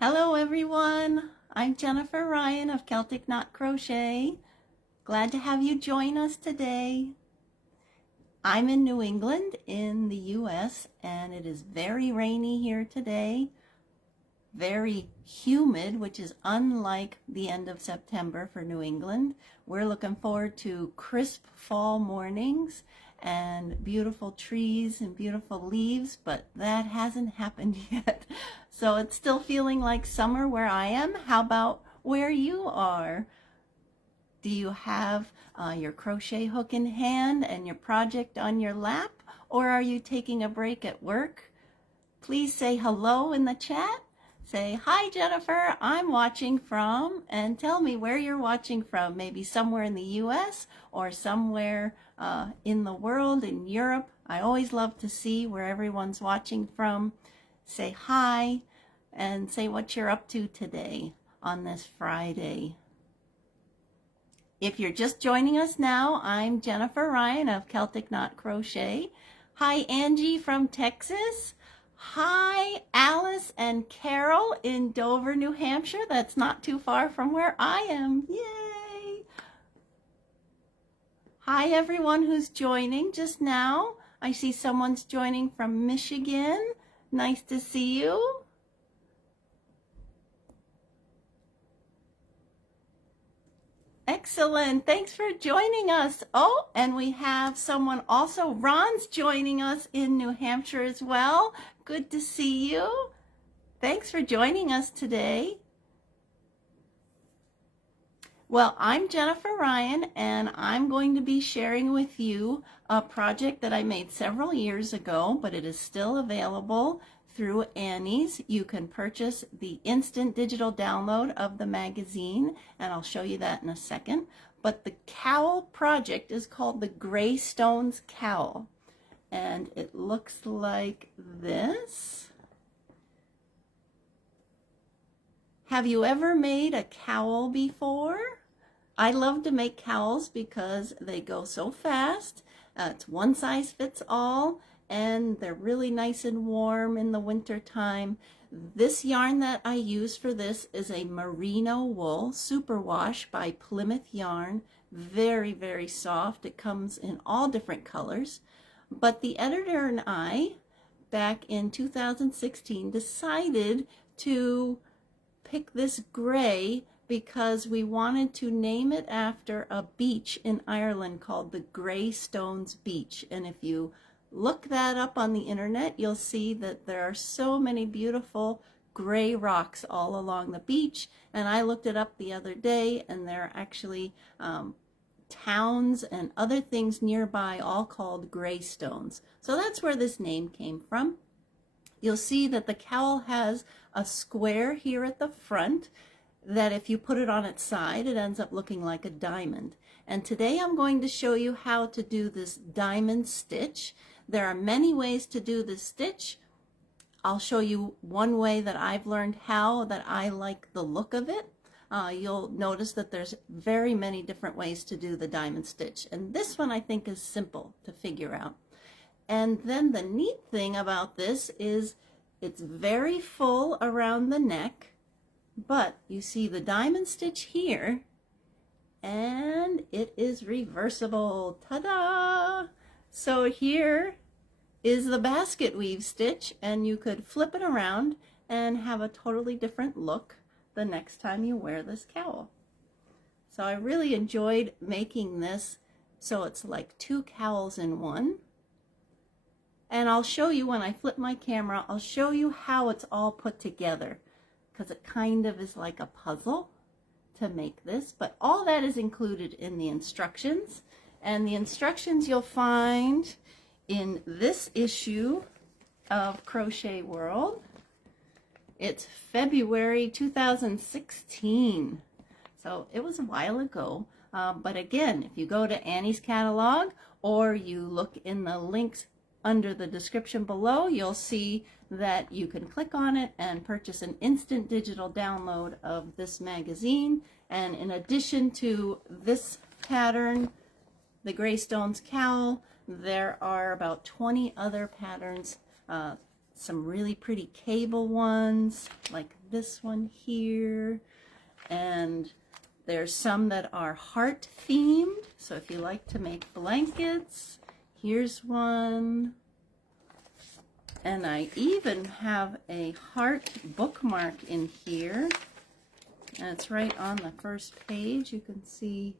Hello everyone, I'm Jennifer Ryan of Celtic Knot Crochet. Glad to have you join us today. I'm in New England in the US and it is very rainy here today. Very humid, which is unlike the end of September for New England. We're looking forward to crisp fall mornings and beautiful trees and beautiful leaves, but that hasn't happened yet. So it's still feeling like summer where I am. How about where you are? Do you have your crochet hook in hand and your project on your lap, or are you taking a break at work? Please say hello in the chat. Say, hi Jennifer, I'm watching from, and tell me where you're watching from. Maybe somewhere in the US or somewhere in the world, in Europe. I always love to see where everyone's watching from. Say hi and say what you're up to today on this Friday. If you're just joining us now, I'm Jennifer Ryan of Celtic Knot Crochet. Hi Angie from Texas. Hi Alice and Carol in Dover, New Hampshire. That's not too far from where I am. Yay! Hi everyone who's joining just now. I see someone's joining from Michigan. Nice to see you. Excellent. Thanks for joining us. Oh, and we have someone also. Ron's joining us in New Hampshire as well. Good to see you. Thanks for joining us today. Well, I'm Jennifer Ryan, and I'm going to be sharing with you a project that I made several years ago, but it is still available through Annie's. You can purchase the instant digital download of the magazine, and I'll show you that in a second. But the cowl project is called the Greystones Cowl, and it looks like this. Have you ever made a cowl before? I love to make cowls because they go so fast. It's one size fits all, and they're really nice and warm in the winter time. This yarn that I use for this is a merino wool superwash by Plymouth Yarn. Very, very soft. It comes in all different colors. But the editor and I, back in 2016, decided to pick this gray because we wanted to name it after a beach in Ireland called the Greystones Beach. And if you look that up on the internet, you'll see that there are so many beautiful gray rocks all along the beach. And I looked it up the other day, and there are actually towns and other things nearby all called Greystones. So that's where this name came from. You'll see that the cowl has a square here at the front that if you put it on its side, it ends up looking like a diamond. And today I'm going to show you how to do this diamond stitch. There are many ways to do this stitch. I'll show you one way that I've learned how, that I like the look of it. You'll notice that there's very many different ways to do the diamond stitch. And this one I think is simple to figure out. And then the neat thing about this is it's very full around the neck, but you see the diamond stitch here, and it is reversible. Ta-da! So here is the basket weave stitch, and you could flip it around and have a totally different look the next time you wear this cowl. So I really enjoyed making this, so it's like two cowls in one. And I'll show you when I flip my camera, I'll show you how it's all put together, because it kind of is like a puzzle to make this. But all that is included in the instructions. And the instructions you'll find in this issue of Crochet World. It's February 2016. So it was a while ago. But again, if you go to Annie's catalog or you look in the links under the description below, you'll see that you can click on it and purchase an instant digital download of this magazine. And in addition to this pattern, the Greystones Cowl, there are about 20 other patterns some really pretty cable ones like this one here, and there's some that are heart themed, so if you like to make blankets, here's one. And I even have a heart bookmark in here, and it's right on the first page. You can see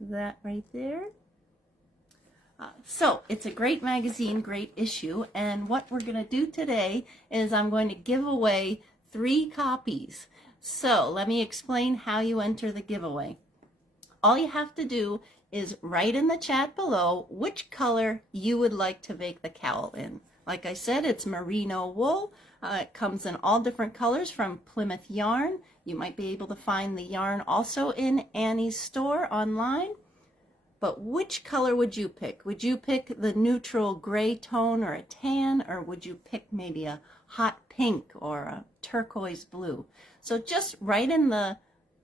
that right there. So it's a great magazine, great issue, and what we're going to do today is I'm going to give away 3 copies. So let me explain how you enter the giveaway. All you have to do is write in the chat below which color you would like to make the cowl in. Like I said, it's merino wool. It comes in all different colors from Plymouth Yarn. You might be able to find the yarn also in Annie's store online. But which color would you pick? Would you pick the neutral gray tone or a tan, or would you pick maybe a hot pink or a turquoise blue? So just write in the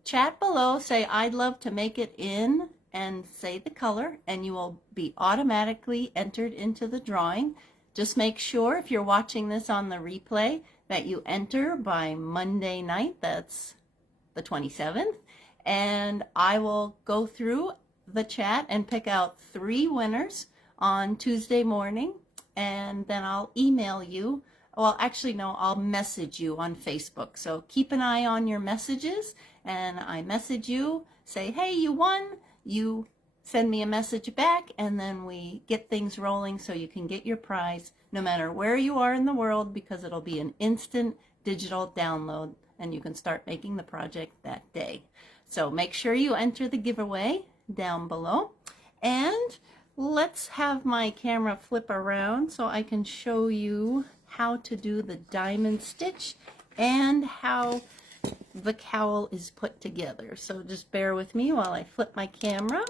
chat below, say I'd love to make it in, and say the color, and you will be automatically entered into the drawing. Just make sure if you're watching this on the replay that you enter by Monday night, that's the 27th, and I will go through the chat and pick out 3 winners on Tuesday morning, and then I'll email you. Well, actually, no, I'll message you on Facebook. So keep an eye on your messages, and I message you, say, hey, you won. You send me a message back, and then we get things rolling so you can get your prize no matter where you are in the world, because it'll be an instant digital download, and you can start making the project that day. So make sure you enter the giveaway down below, and let's have my camera flip around so I can show you how to do the diamond stitch and how the cowl is put together. So just bear with me while I flip my camera.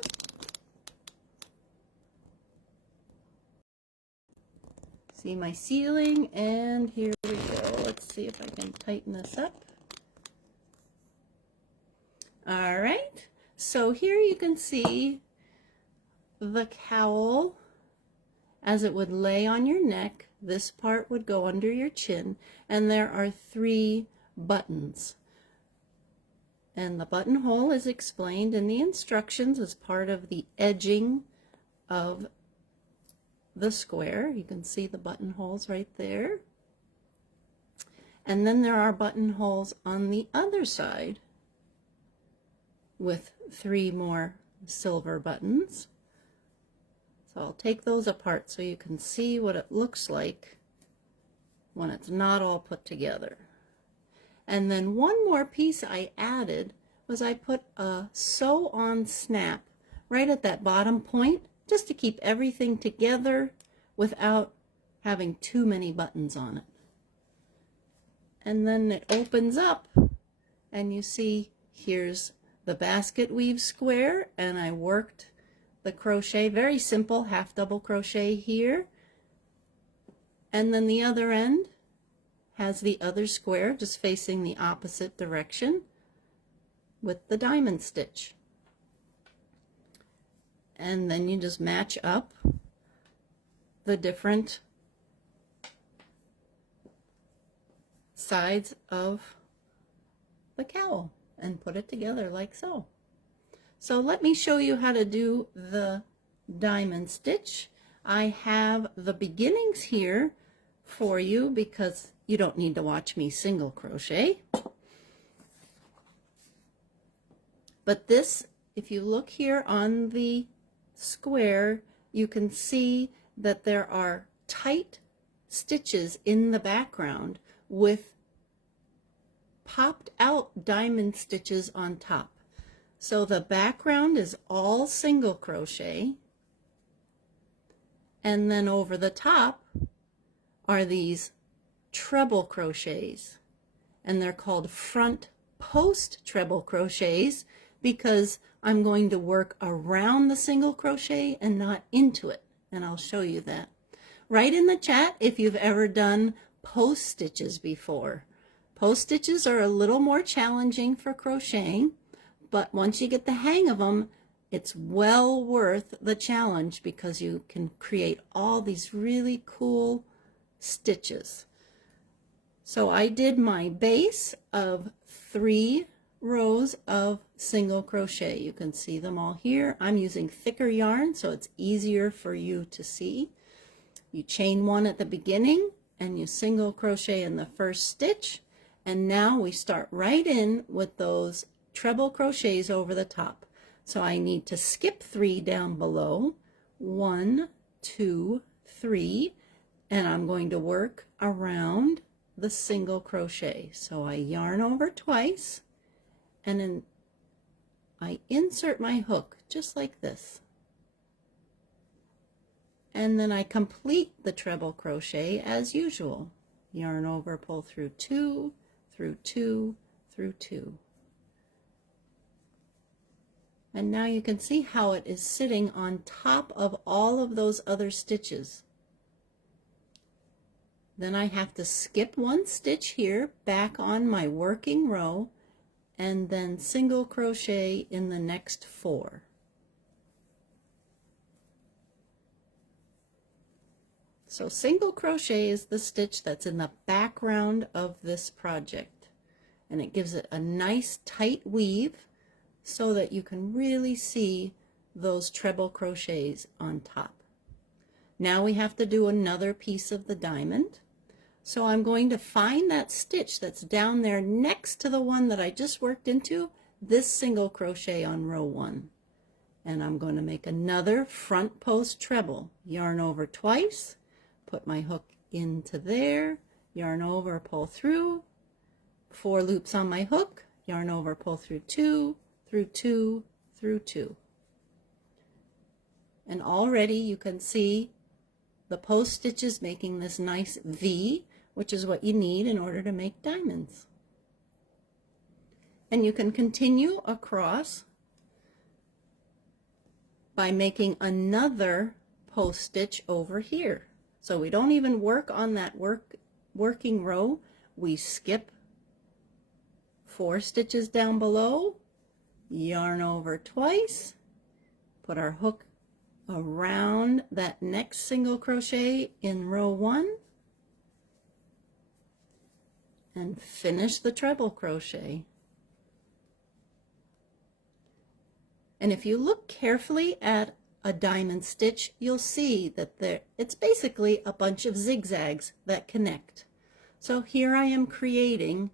See my ceiling, and here we go. Let's see if I can tighten this up. All right. So here you can see the cowl as it would lay on your neck. This part would go under your chin, and there are 3 buttons. And the buttonhole is explained in the instructions as part of the edging of the square. You can see the buttonholes right there. And then there are buttonholes on the other side with 3 more silver buttons. So I'll take those apart so you can see what it looks like when it's not all put together. And then one more piece I added was I put a sew on snap right at that bottom point, just to keep everything together without having too many buttons on it. And then it opens up, and you see here's the basket weave square, and I worked the crochet, very simple half double crochet here, and then the other end has the other square just facing the opposite direction with the diamond stitch. And then you just match up the different sides of the cowl and put it together like so. So let me show you how to do the diamond stitch. I have the beginnings here for you because you don't need to watch me single crochet. But this, if you look here on the square, you can see that there are tight stitches in the background with popped out diamond stitches on top. So the background is all single crochet, and then over the top are these treble crochets, and they're called front post treble crochets because I'm going to work around the single crochet and not into it, and I'll show you that. Write in the chat if you've ever done post stitches before. Post stitches are a little more challenging for crocheting, but once you get the hang of them, it's well worth the challenge because you can create all these really cool stitches. So I did my base of 3 rows of single crochet. You can see them all here. I'm using thicker yarn so it's easier for you to see. You chain 1 at the beginning and you single crochet in the first stitch, and now we start right in with those treble crochets over the top. So I need to skip 3 down below, 1, 2, 3, and I'm going to work around the single crochet. So I yarn over twice, and then I insert my hook just like this, and then I complete the treble crochet as usual. Yarn over, pull through 2, through 2, through 2. And now you can see how it is sitting on top of all of those other stitches. Then I have to skip 1 stitch here, back on my working row, and then single crochet in the next 4. So single crochet is the stitch that's in the background of this project, and it gives it a nice tight weave so that you can really see those treble crochets on top. Now we have to do another piece of the diamond. So I'm going to find that stitch that's down there next to the one that I just worked into, this single crochet on row 1. And I'm going to make another front post treble. Yarn over twice, put my hook into there, yarn over, pull through, 4 loops on my hook, yarn over, pull through 2, through 2, through 2. And already you can see the post stitches making this nice V, which is what you need in order to make diamonds. And you can continue across by making another post stitch over here. So we don't even work on that working row. We skip 4 stitches down below, yarn over twice, put our hook around that next single crochet in row 1, and finish the treble crochet. And if you look carefully at a diamond stitch, you'll see that it's basically a bunch of zigzags that connect. So here I am creating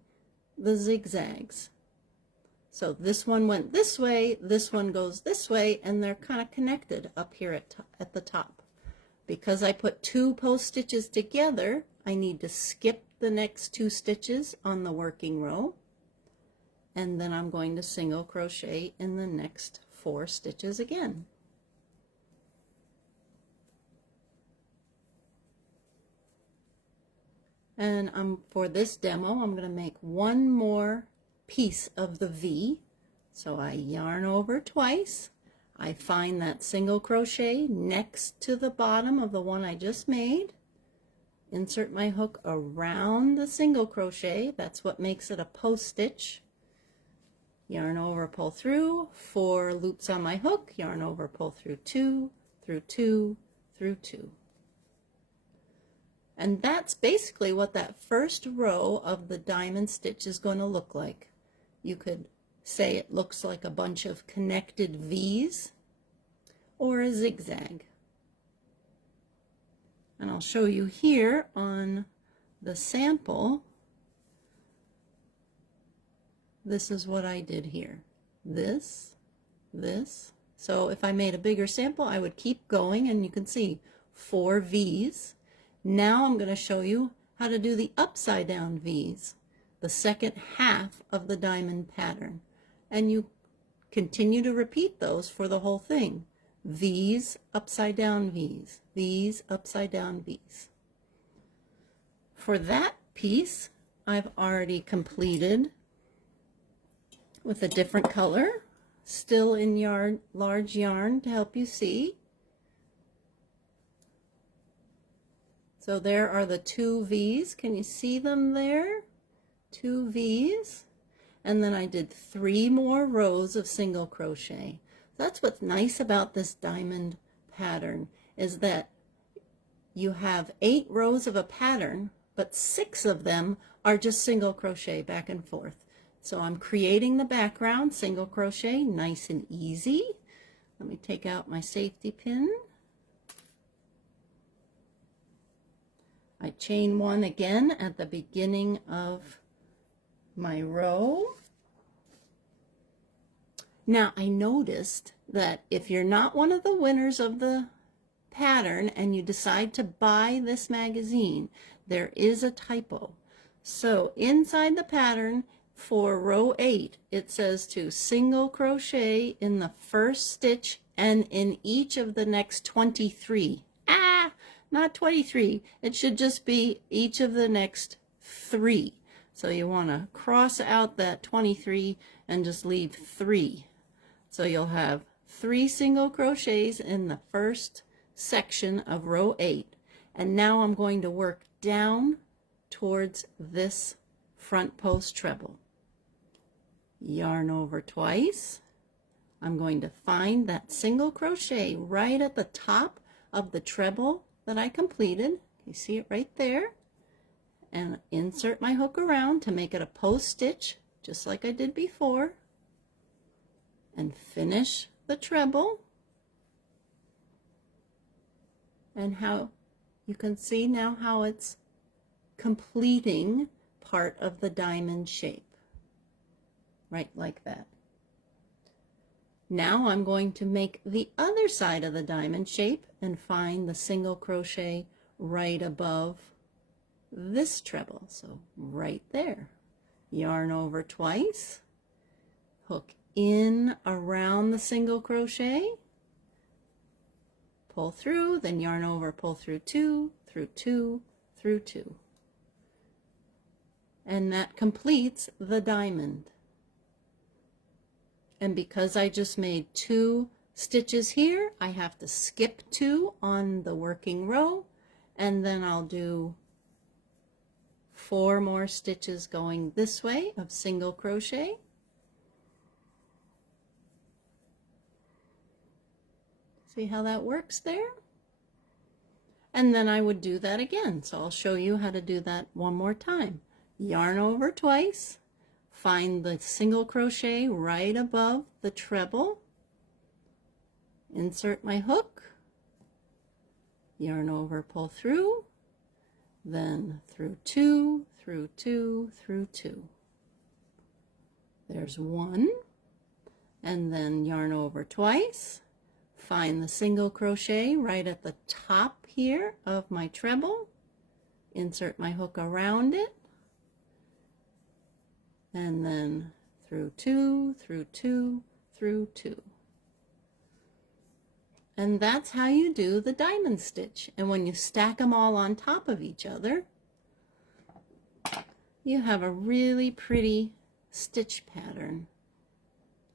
the zigzags. So this one went this way, this one goes this way, and they're kind of connected up here at the top. Because I put 2 post stitches together, I need to skip the next 2 stitches on the working row, and then I'm going to single crochet in the next 4 stitches again. And for this demo, I'm going to make 1 more piece of the V. So I yarn over twice, I find that single crochet next to the bottom of the one I just made, insert my hook around the single crochet, that's what makes it a post stitch, yarn over, pull through, 4 loops on my hook, yarn over, pull through 2, through 2, through 2. And that's basically what that first row of the diamond stitch is going to look like. You could say it looks like a bunch of connected V's or a zigzag. And I'll show you here on the sample. This is what I did here. This. So if I made a bigger sample, I would keep going, and you can see 4 V's. Now I'm going to show you how to do the upside down V's, the second half of the diamond pattern. And you continue to repeat those for the whole thing. V's, upside down V's, V's, upside down V's. For that piece, I've already completed with a different color, still in large yarn to help you see. So there are the 2 V's. Can you see them there? 2 V's. And then I did 3 more rows of single crochet. That's what's nice about this diamond pattern, is that you have 8 rows of a pattern, but 6 of them are just single crochet back and forth. So I'm creating the background, single crochet, nice and easy. Let me take out my safety pin. I chain one again at the beginning of my row. Now I noticed that if you're not one of the winners of the pattern and you decide to buy this magazine, there is a typo. So inside the pattern for row 8, it says to single crochet in the first stitch and in each of the next 23. Not 23. It should just be each of the next 3. So you want to cross out that 23 and just leave 3. So you'll have 3 single crochets in the first section of row 8. And now I'm going to work down towards this front post treble. Yarn over twice. I'm going to find that single crochet right at the top of the treble that I completed. You see it right there. And insert my hook around to make it a post stitch, just like I did before. And finish the treble. And how you can see now how it's completing part of the diamond shape. Right like that. Now I'm going to make the other side of the diamond shape and find the single crochet right above this treble. So right there. Yarn over twice. Hook in around the single crochet. Pull through, then yarn over, pull through 2, through 2, through 2. And that completes the diamond. And because I just made 2 stitches here, I have to skip 2 on the working row, and then I'll do 4 more stitches going this way of single crochet. See how that works there? And then I would do that again. So I'll show you how to do that one more time. Yarn over twice. Find the single crochet right above the treble. Insert my hook. Yarn over, pull through. Then through 2, through 2, through 2. There's 1. And then yarn over twice. Find the single crochet right at the top here of my treble. Insert my hook around it. And then through 2, through 2, through 2. And that's how you do the diamond stitch. And when you stack them all on top of each other, you have a really pretty stitch pattern.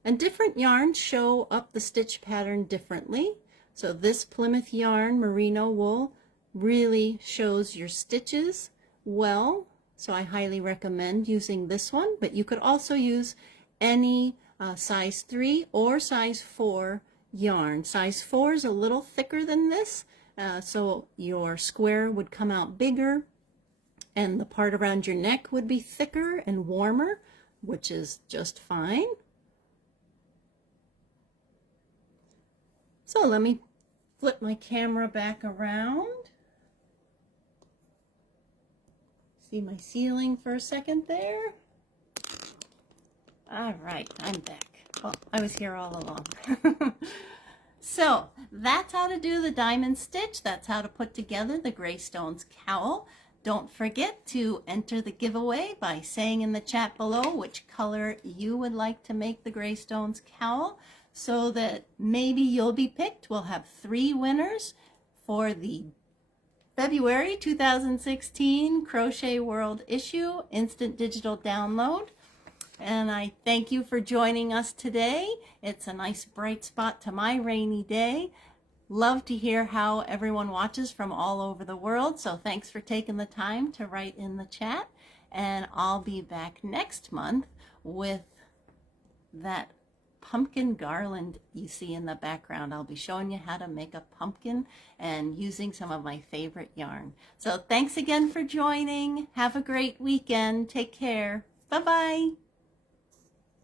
And different yarns show up the stitch pattern differently. So this Plymouth yarn merino wool really shows your stitches well. So I highly recommend using this one, but you could also use any size 3 or size 4 yarn. Size 4 is a little thicker than this, so your square would come out bigger and the part around your neck would be thicker and warmer, which is just fine. So let me flip my camera back around. See my ceiling for a second there? All right, I'm back. Well, I was here all along. So that's how to do the diamond stitch. That's how to put together the Greystones cowl. Don't forget to enter the giveaway by saying in the chat below which color you would like to make the Greystones cowl, so that maybe you'll be picked. We'll have 3 winners for the February 2016 Crochet World issue instant digital download. And I thank you for joining us today. It's a nice bright spot to my rainy day. Love to hear how everyone watches from all over the world. So thanks for taking the time to write in the chat. And I'll be back next month with that pumpkin garland you see in the background. I'll be showing you how to make a pumpkin and using some of my favorite yarn. So thanks again for joining. Have a great weekend. Take care. Bye-bye.